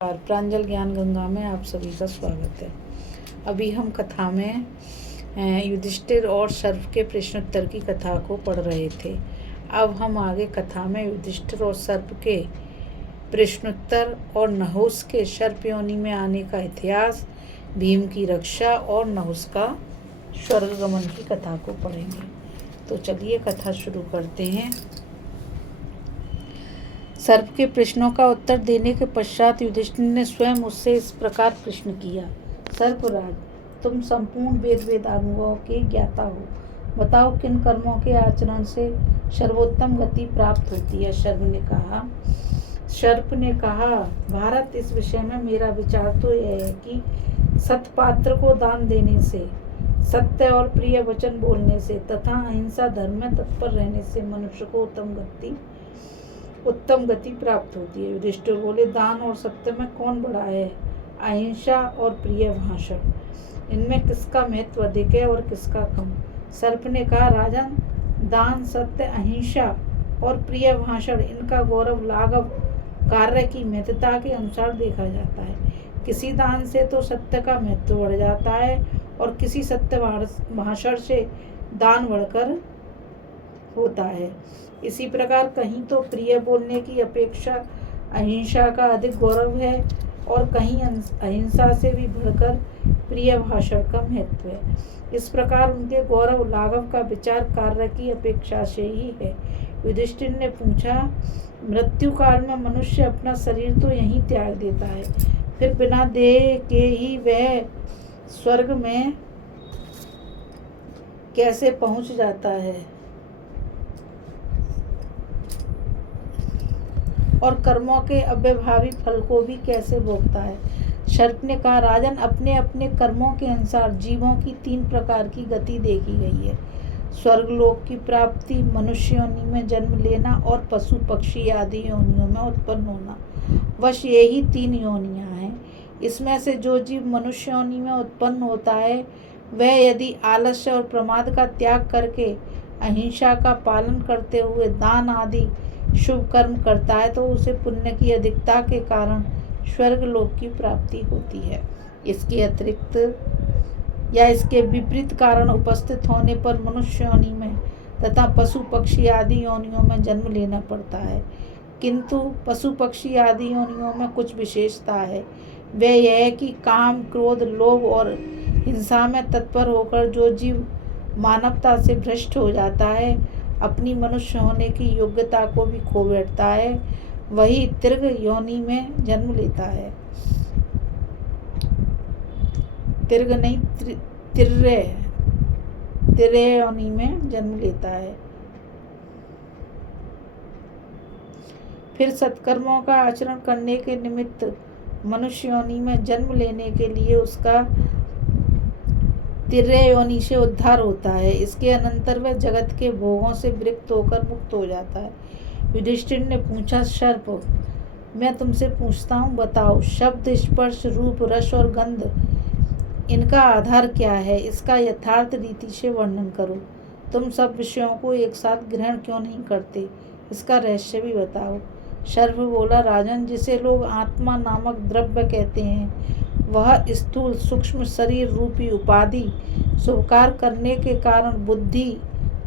और प्रांजल ज्ञान गंगा में आप सभी का स्वागत है। अभी हम कथा में युधिष्ठिर और सर्प के प्रश्नोत्तर की कथा को पढ़ रहे थे। अब हम आगे कथा में युधिष्ठिर और सर्प के प्रश्नोत्तर और नहुस के सर्प योनि में आने का इतिहास, भीम की रक्षा और नहुस का स्वर्ग गमन की कथा को पढ़ेंगे। तो चलिए कथा शुरू करते हैं। सर्प के प्रश्नों का उत्तर देने के पश्चात युधिष्ठिर ने स्वयं उससे इस प्रकार प्रश्न किया। सर्पराज, तुम संपूर्ण वेदांगों के ज्ञाता हो, बताओ किन कर्मों के आचरण से सर्वोत्तम गति प्राप्त होती है। सर्प ने कहा, भारत, इस विषय में मेरा विचार तो यह है कि सत्पात्र को दान देने से, सत्य और प्रिय वचन बोलने से तथा अहिंसा धर्म में तत्पर रहने से मनुष्य को उत्तम गति प्राप्त होती है। युधिष्ठिर बोले, दान और सत्य में कौन बड़ा है? अहिंसा और प्रिय भाषण, इनमें किसका महत्व अधिक है और किसका कम? सर्प ने कहा, राजन, दान, सत्य, अहिंसा और प्रिय भाषण, इनका गौरव लाघव कार्य की महत्ता के अनुसार देखा जाता है। किसी दान से तो सत्य का महत्व बढ़ जाता है और किसी सत्य भाषण से दान बढ़कर होता है। इसी प्रकार कहीं तो प्रिय बोलने की अपेक्षा अहिंसा का अधिक गौरव है और कहीं अहिंसा से भी बढ़कर प्रिय भाषण का महत्व है। इस प्रकार उनके गौरव लाघव का विचार कार्य की अपेक्षा से ही है। युधिष्ठिर ने पूछा, मृत्यु काल में मनुष्य अपना शरीर तो यहीं त्याग देता है, फिर बिना देह के ही वह स्वर्ग में कैसे पहुंच जाता है और कर्मों के अव्यभावी फल को भी कैसे भोगता है? सर्प ने कहा, राजन, अपने अपने कर्मों के अनुसार जीवों की 3 प्रकार की गति देखी गई है। स्वर्गलोक की प्राप्ति, मनुष्य योनि में जन्म लेना और पशु पक्षी आदि योनियों में उत्पन्न होना। बस यही 3 योनियां हैं। इसमें से जो जीव मनुष्य योनि में उत्पन्न होता है, वह यदि आलस्य और प्रमाद का त्याग करके अहिंसा का पालन करते हुए दान आदि शुभ कर्म करता है तो उसे पुण्य की अधिकता के कारण स्वर्ग लोक की प्राप्ति होती है। इसके अतिरिक्त या इसके विपरीत कारण उपस्थित होने पर मनुष्य योनि में तथा पशु पक्षी आदि योनियों में जन्म लेना पड़ता है। किंतु पशु पक्षी आदि योनियों में कुछ विशेषता है। वह यह है कि काम, क्रोध, लोभ और हिंसा में तत्पर होकर जो जीव मानवता से भ्रष्ट हो जाता है, अपनी मनुष्य होने की योग्यता को भी खो बैठता है, वही तीर्घ योनि में जन्म लेता है। तीर्घ नहीं, तिर्य योनि में जन्म लेता है। फिर सत्कर्मों का आचरण करने के निमित्त मनुष्य योनि में जन्म लेने के लिए उसका तिर्य योनि से उद्धार होता है। इसके अनंतर वह जगत के भोगों से विरक्त होकर मुक्त हो जाता है। युधिष्ठिर ने पूछा, सर्प, मैं तुमसे पूछता हूँ, बताओ, शब्द, स्पर्श, रूप, रस और गंध, इनका आधार क्या है? इसका यथार्थ रीति से वर्णन करो। तुम सब विषयों को एक साथ ग्रहण क्यों नहीं करते? इसका रहस्य भी बताओ। सर्प बोला, राजन, जिसे लोग आत्मा नामक द्रव्य कहते हैं, वह स्थूल सूक्ष्म शरीर रूपी उपाधि स्वीकार करने के कारण बुद्धि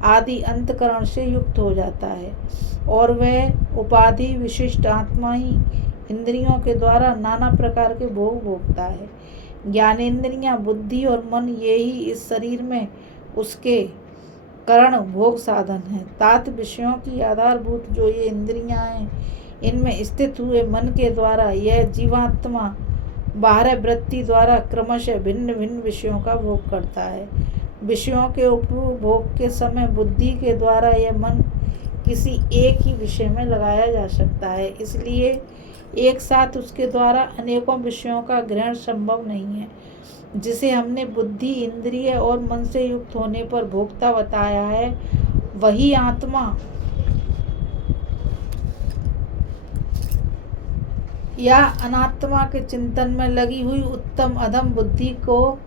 आदि अंतकरण से युक्त हो जाता है और वह उपाधि विशिष्ट आत्मा ही इंद्रियों के द्वारा नाना प्रकार के भोग भोगता है। ज्ञानेन्द्रियां, बुद्धि और मन, ये ही इस शरीर में उसके करण भोग साधन है। तात विषयों की आधारभूत जो ये इंद्रियां हैं, इनमें स्थित हुए मन के द्वारा यह जीवात्मा बाह्य वृत्ति द्वारा क्रमशः भिन्न भिन्न विषयों का भोग करता है। विषयों के उपभोग के समय बुद्धि के द्वारा यह मन किसी एक ही विषय में लगाया जा सकता है, इसलिए एक साथ उसके द्वारा अनेकों विषयों का ग्रहण संभव नहीं है। जिसे हमने बुद्धि, इंद्रिय और मन से युक्त होने पर भोक्ता बताया है, वही आत्मा या अनात्मा के चिंतन में लगी हुई उत्तम अधम बुद्धि को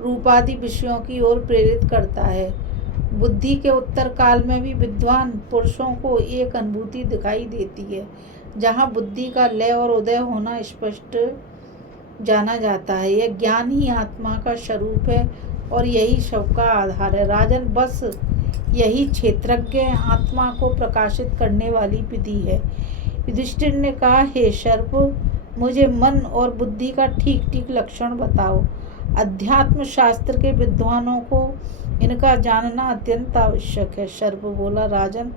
रूपादि विषयों की ओर प्रेरित करता है। बुद्धि के उत्तर काल में भी विद्वान पुरुषों को एक अनुभूति दिखाई देती है। जहाँ बुद्धि का लय और उदय होना स्पष्ट जाना जाता है। यह ज्ञान ही आत्मा का स्वरूप है और यही शव का आधार है। राजन, बस यही क्षेत्रज्ञ आत्मा को प्रकाशित करने वाली विधि है। युधिष्ठिर ने कहा, हे सर्प, मुझे मन और बुद्धि का ठीक ठीक लक्षण बताओ। अध्यात्म शास्त्र के विद्वानों को इनका जानना अत्यंत आवश्यक है। सर्प बोला, राजन,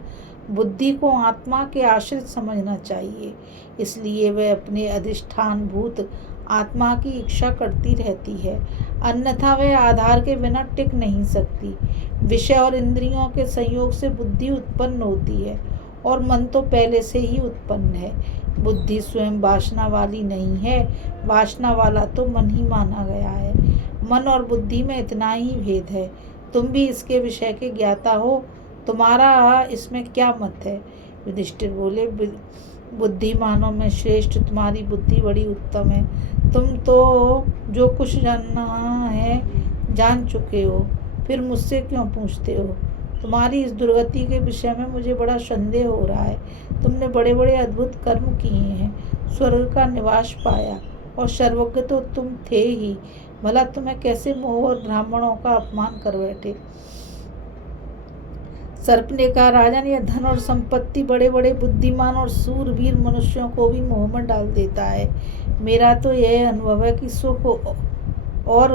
बुद्धि को आत्मा के आश्रित समझना चाहिए, इसलिए वह अपने अधिष्ठान भूत आत्मा की इच्छा करती रहती है, अन्यथा वह आधार के बिना टिक नहीं सकती। विषय और इंद्रियों के संयोग से बुद्धि उत्पन्न होती है और मन तो पहले से ही उत्पन्न है। बुद्धि स्वयं वासना वाली नहीं है, वासना वाला तो मन ही माना गया है। मन और बुद्धि में इतना ही भेद है। तुम भी इसके विषय के ज्ञाता हो, तुम्हारा इसमें क्या मत है? युधिष्ठिर बोले, बुद्धिमानों में श्रेष्ठ तुम्हारी बुद्धि बड़ी उत्तम है। तुम तो जो कुछ जानना है जान चुके हो, फिर मुझसे क्यों पूछते हो? तुम्हारी इस दुर्गति के विषय में मुझे बड़ा संदेह हो रहा है। तुमने बड़े बड़े अद्भुत कर्म किए हैं, स्वर्ग का निवास पाया और सर्वज्ञ तो तुम थे ही, भला तुम्हें कैसे मोह और ब्राह्मणों का अपमान कर बैठे? सर्प ने कहा, राजन, यह धन और संपत्ति बड़े बड़े बुद्धिमान और सूरवीर मनुष्यों को भी मोह में डाल देता है। मेरा तो यह अनुभव है कि सुख और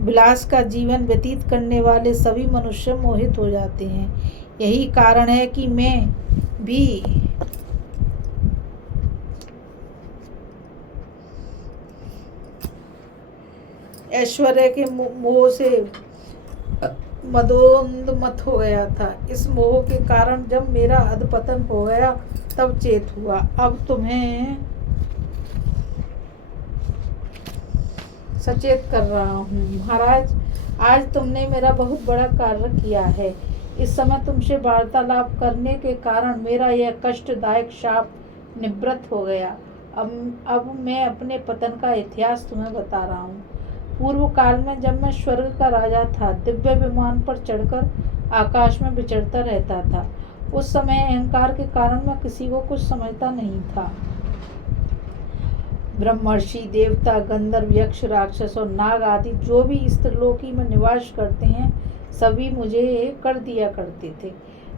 विलास का जीवन व्यतीत करने वाले सभी मनुष्य मोहित हो जाते हैं। यही कारण है कि मैं भी ऐश्वर्य के मोह से मदोन्मत्त हो गया था। इस मोह के कारण जब मेरा अधपतन हो गया तब चेत हुआ। अब तुम्हें सचेत कर रहा हूँ। महाराज, आज तुमने मेरा बहुत बड़ा कार्य किया है। इस समय तुमसे वार्तालाप करने के कारण मेरा यह कष्टदायक शाप निवृत्त हो गया। अब मैं अपने पतन का इतिहास तुम्हें बता रहा हूँ। पूर्व काल में जब मैं स्वर्ग का राजा था, दिव्य विमान पर चढ़कर आकाश में विचरता रहता था। उस समय अहंकार के कारण मैं किसी को कुछ समझता नहीं था। ब्रह्मर्षि, देवता, गंधर्व, यक्ष, राक्षस और नाग आदि जो भी इस त्रिलोकी में निवास करते हैं, सभी मुझे कर दिया करते थे।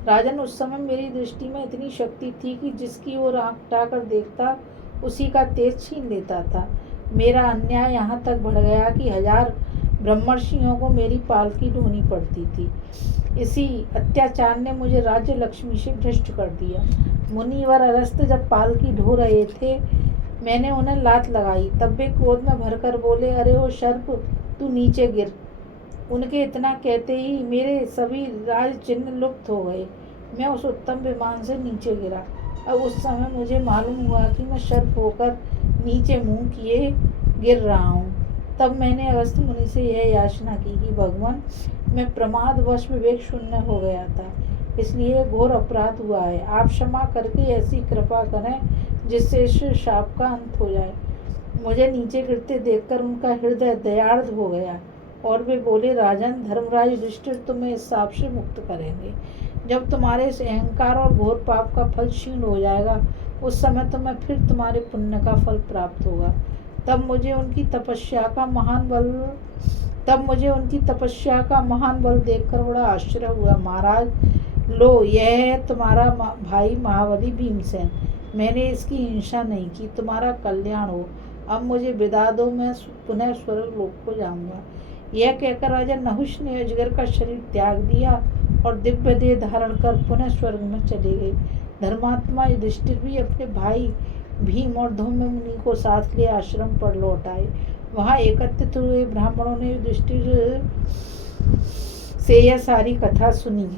राजन, उस समय मेरी दृष्टि में इतनी शक्ति थी कि जिसकी ओर आंख उठाकर देखता उसी का तेज छीन लेता था। मेरा अन्याय यहाँ तक बढ़ गया कि 1000 ब्रह्मर्षियों को मेरी पालकी ढोनी पड़ती थी। इसी अत्याचार ने मुझे राज्य लक्ष्मी से भ्रष्ट कर दिया। मुनिवर अगस्त्य जब पालकी ढो रहे थे, मैंने उन्हें लात लगाई, तब वे क्रोध में भरकर बोले, अरे ओ सर्प, तू नीचे गिर। उनके इतना कहते ही मेरे सभी राज चिन्ह लुप्त हो गए। मैं उस उत्तम विमान से नीचे गिरा। अब उस समय मुझे मालूम हुआ कि मैं सर्प होकर नीचे मुंह किए गिर रहा हूँ। तब मैंने अगस्त्य मुनि से यह याचना की कि भगवान, मैं प्रमादवश विवेक शून्य हो गया था, इसलिए घोर अपराध हुआ है। आप क्षमा करके ऐसी कृपा करें जिससे इस शाप का अंत हो जाए। मुझे नीचे गिरते देखकर उनका हृदय दयार्द हो गया और वे बोले, राजन, धर्मराज युधिष्ठिर तुम्हें इस शाप से मुक्त करेंगे। जब तुम्हारे इस अहंकार और घोर पाप का फल क्षीण हो जाएगा, उस समय तुम्हें फिर तुम्हारे पुण्य का फल प्राप्त होगा। तब मुझे उनकी तपस्या का महान बल देखकर बड़ा आश्चर्य हुआ। महाराज, लो, यह है तुम्हारा भाई महाबली भीमसेन। मैंने इसकी हिंसा नहीं की, तुम्हारा कल्याण हो। अब मुझे विदा दो, मैं पुनः स्वर्ग लोक को जाऊंगा। यह कहकर राजा नहुष ने अजगर का शरीर त्याग दिया और दिव्य देह धारण कर पुनः स्वर्ग में चले गए। धर्मात्मा युधिष्ठिर भी अपने भाई भीम और धौम्य मुनि को साथ ले आश्रम पर लौट आए। वहां एकत्रित हुए ब्राह्मणों ने युधिष्ठिर से यह सारी कथा सुनी।